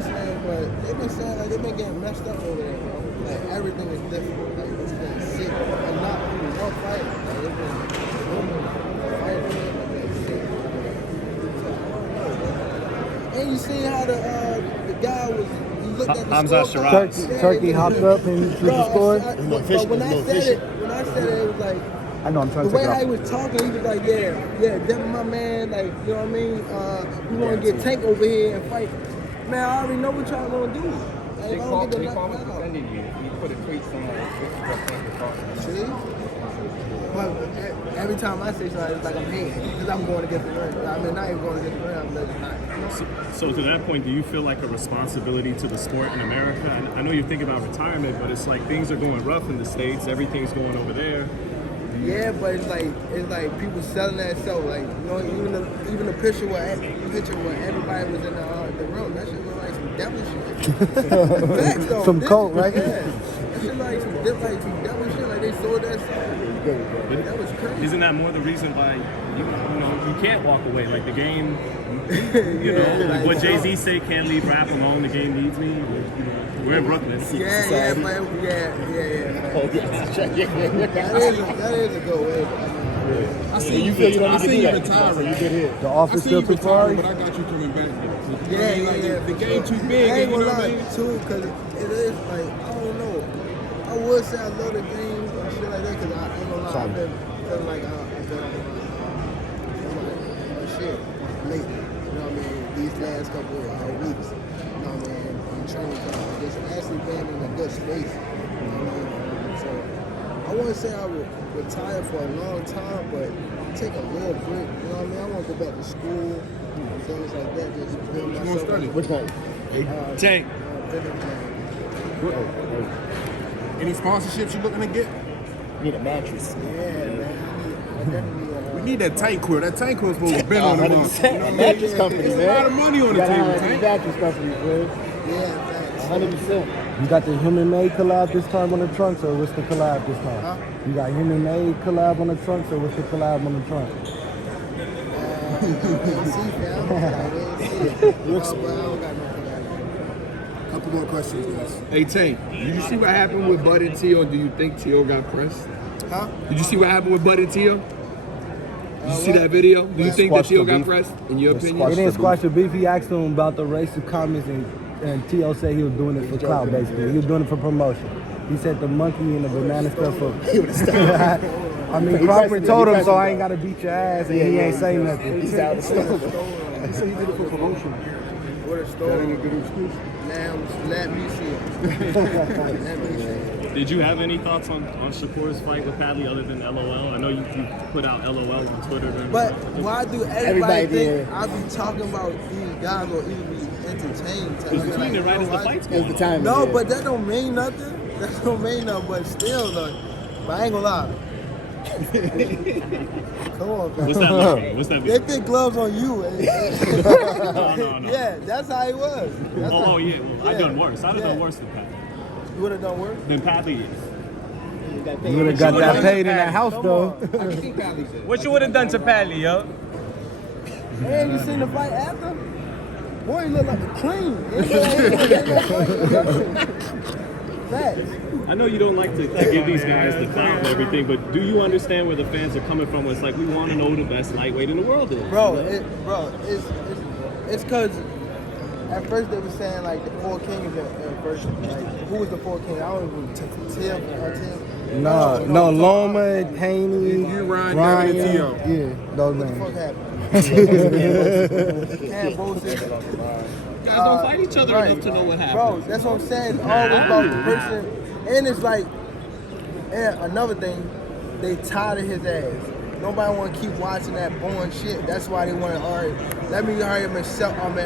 Iceland, but they've been saying like they've been getting messed up over there, bro. Like everything is different. Like it's been sick. And not only one fight. Like it's been fighting. Sick. So, I don't know, man. And you seen how the guy was. He looked at the score. Turkey hopped up and scored. But when I said it, it was like. I know I'm trying the to way how he was talking, he was like, yeah, that's my man, like, you know what I mean? We want to get Tank over here and fight. Man, I already know what y'all going to do. They call it defending you. You put a tweet somewhere. See? But every time I say something, it's like I'm hating because I'm going against the ring. I mean, not even going against the ring, I'm just not. So to that point, do you feel like a responsibility to the sport in America? I know you're thinking about retirement, but it's like things are going rough in the States. Everything's going over there. Yeah, but it's like people selling that show. Like, you know, even the picture where everybody was in the room, that shit look like some devil shit. Facts, though. Some cult, right? Yeah. That shit like some devil shit. Like they sold that song. That was crazy. Isn't that more the reason why you can't walk away? Like the game, like what Jay-Z say, can't leave rap alone. The game needs me. We're in Brooklyn. Yeah. That is a good way. I see you retiring. You get hit. The office still too far. But I got you coming back. Yeah. The game too big. I ain't gonna lie, too, because it is like, I don't know. I would say I love the game and shit like that, because I ain't gonna lie, I've been feeling like I've been on shit lately. You know what I mean? These last couple of weeks. You know what I mean? Training camp. It's actually been in a good space. You know what I mean? So I wouldn't say I would retire for a long time, but take a little break. You know what I mean? I want to go back to school and things like that. Just build myself up. Which one? Tank. Any sponsorships you looking to get? Need a mattress. Yeah, man. I definitely. We need that tank quill. That tank quill's supposed to be on the month. Mattress company, man. There's a lot of money on the table, Tank. Mattress company, man. Yeah, thanks. 100%. You got the human-made collab this time on the trunks, or what's the collab this time? Huh? You got human-made collab on the trunks, or what's the collab on the trunk? Couple more questions, guys. Hey, Tank, did you see what happened with Bud and Tio? Do you think Tio got pressed? Huh? Did you see what happened with Bud and Tio? Did you see that video? Do you think that Tio got pressed, in your opinion? He didn't squash the beef. He asked him about the racist comments, and T.O. said he was doing it for clout, basically. He was doing it for promotion. He said the monkey and the banana stuff. I mean, Crawford told him, so I ain't got to beat your ass, and he ain't saying nothing. He's out of the store. He said he did it for promotion. What a story. That ain't a good excuse. Let me see it. Did you have any thoughts on Shakur's fight with Padley other than LOL? I know you put out LOL on Twitter. But why do everybody think I be talking about these guys or even be entertained? Because you're tweeting it right as the fight's It's the time. No, but that don't mean nothing. That don't mean nothing. But still, like, but I ain't gonna lie. Come on, man. What's that mean? What's that They mean? fit gloves on you. No. Yeah, that's how it was. Oh, yeah. Well, I've done worse. I'd have done worse than Padley. You would have done worse? Than Padley is. You would have got that paid in that house, though. What you would have done to Padley, yo? Hey, you seen the fight after? Boy, he look like a clean. Facts. I know you don't like to give these guys the clout and everything, but do you understand where the fans are coming from? It's like we want to know who the best lightweight in the world is. Bro, it's because at first they were saying like the four kings at first. Like, who was the four kings? I don't even Tim. No, Loma, Haney, You, Ryan, Ryan, and Tio. yeah, those What the names. fuck happened? Cam bullshit. Guys don't fight each other enough to know what Bro, happens. that's what I'm saying. It's always about the person. And it's like, and another thing, they tired of his ass. Nobody want to keep watching that boring shit. That's why they want to let me hurry up and sell. Let me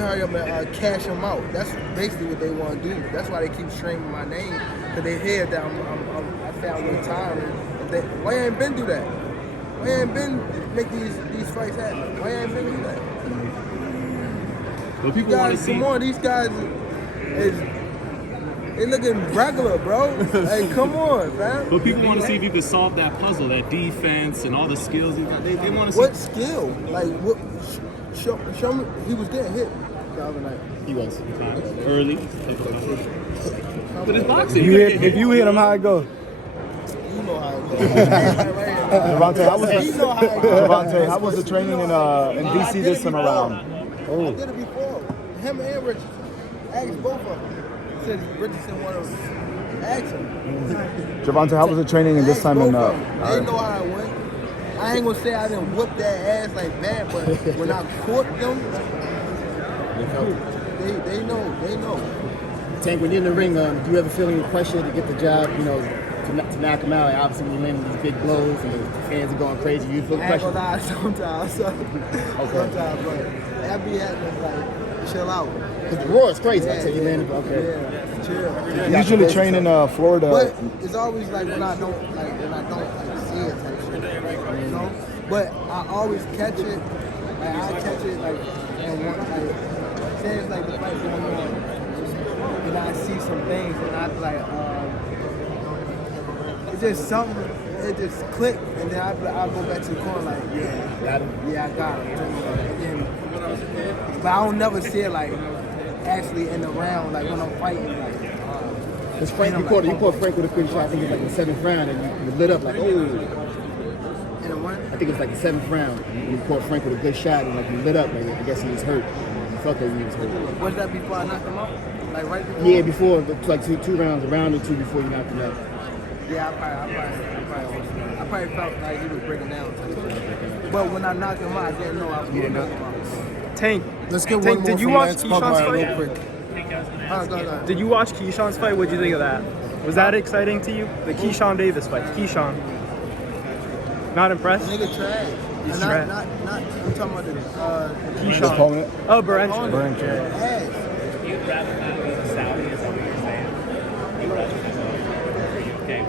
hurry up and cash him out. That's basically what they want to do. That's why they keep streaming my name, because they hear that I say I'm retiring. Why you ain't been do that? Why you ain't been make these fights happen? Why you ain't been do that? But people want to see. Come on, these guys they looking regular, bro. Like, come on, fam. But people want to see if you can solve that puzzle, that defense and all the skills you got. They want to see. What skill? Like, what? Show me. He was getting hit. Calvin Knight. He was. Early. But it's boxing. If you hit him, how it go? You know how it goes. Gervonta, how was You know how it goes. Gervonta, how was the training in DC this time around? I did it before. Him and Richardson. Asked both of them. Said Richardson wanted to ask him. Gervonta, how was the training in this Ask time both in of them. They know how it went. I ain't gonna say I didn't whoop that ass like bad, but when I caught them, they know. Tank, when you're in the ring, do you ever feel any pressure to get the job, to knock him out? Like, obviously, when you're landing these big blows and the fans are going crazy, you feel I ain't pressure? gonna lie, sometimes. Sometimes, but that be happening, like, chill out. Because the roar is crazy. I tell you, man. Okay. Yeah, chill. You usually train in Florida. But it's always like when I don't see it type shit, But I always catch it. Like I catch it like in one say it's like the fight going on, and I see some things, and I be like, it's just something. It just click, and then I'll go back to the corner like, yeah, I got it. And then, but I don't never see it like actually in the round, like when I'm fighting, like. Because Frank, you caught Frank with a quick shot. I think it was like the 7th round, and you lit up like, oh. In the what? I think it was like the 7th round. You caught Frank with a good shot, and like you lit up. Like I guess he was hurt. You felt that he was hurt. Was that before I knocked him out? Like right before? Yeah, before like two rounds, a round or two before you knocked him out. Yeah, I probably felt like he was breaking down. But when I knocked him out, I didn't know I was going to knock him out. Tank, Let's get Tank, one more did you from watch Lance Keyshawn's Buckmeyer fight? real quick. Go ahead. Did you watch Keyshawn's fight? What did you think of that? Was that exciting to you? The Keyshawn Davis fight. Keyshawn. Not impressed? Nigga trash. He's Not, trash. I'm talking about the Keyshawn. opponent? Oh, Berench. ass. You'd rather have Saudi, is that what you're saying? You'd rather have okay.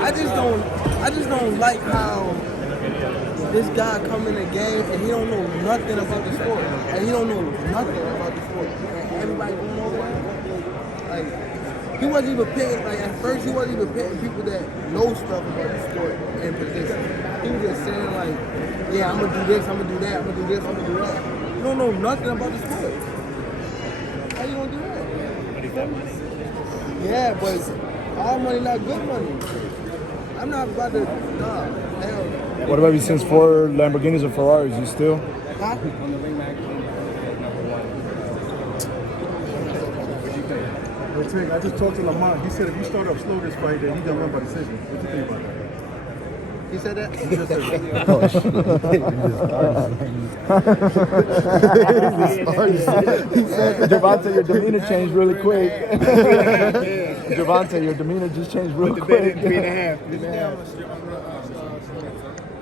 I just don't like how this guy come in the game and he don't know nothing about the sport. And he don't know nothing about the sport. And everybody going over him. Like, he wasn't even picking, like at first he wasn't even picking people that know stuff about the sport and position. He was just saying like, yeah, I'm gonna do this, I'm gonna do that, I'm gonna do this, I'm gonna do that. You don't know nothing about the sport. How you gonna do that? But he's got money. Yeah, but all money not good money. I'm not about to, nah, hell no. What about you since 4 Lamborghinis or Ferraris? You still? Huh? On the ring magazine, number one. Well, Tank, I just talked to Lamont. He said if you start up slow this fight, then he gonna win by decision. What do you think about that? He said that? He just said Gervonta, your demeanor changed really quick. Gervonta, your demeanor just changed real quick. 3.5.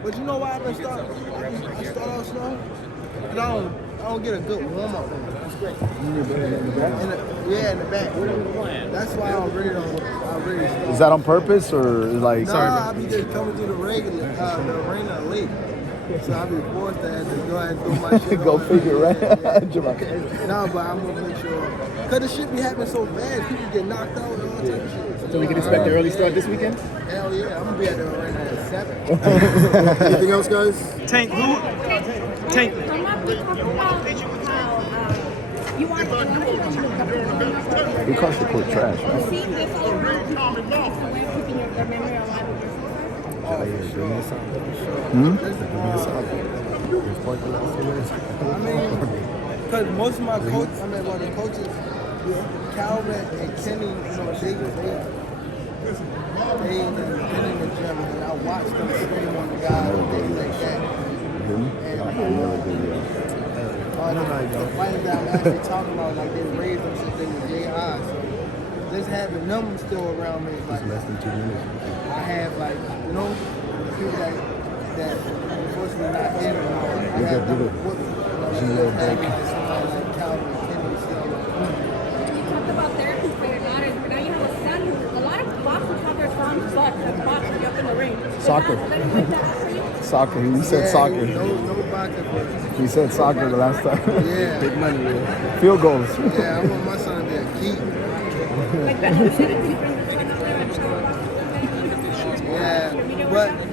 But you know why I've been starting? I start off slow. Cause I don't get a good warm up. In the back. That's why I really start. Is that on purpose or like? Nah, I be just coming through the arena late. So I be forced to have to go ahead and do my shit. Go figure, right? Yeah. No, but I'm gonna make sure. Cause the shit be happening so fast, people get knocked out and all type of shit. So we can expect an early start this weekend? Hell yeah, I'm gonna be at the arena at 7. Anything else, guys? Tank, He calls Shakur trash, right? See this all around keeping your memory alive with yourself? Oh, for sure. I mean, because most of my coaches, the coaches, Calvin and Kenny, they in the gym, and I watch them scream on the guys and things like that. And the fighters that I'm actually talking about, like they raised them since they were yay high. So just having them still around me is like less than 2 minutes. I have people that unfortunately not here anymore. I have them with me. Somebody like Calvin and Kenny. You talked about therapy for your daughter, but now you have a son who a lot of boxers have their sons boxing up in the ring. Soccer. Is that anything like that for you? Soccer. He said soccer. No boxing, but He said soccer the last time. yeah. Big money, man. Field goals. Yeah, I want my son to be a key. Like that. You bring your son up there and show boxing? Yeah,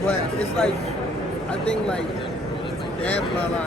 but it's like, I think like, dad bloodline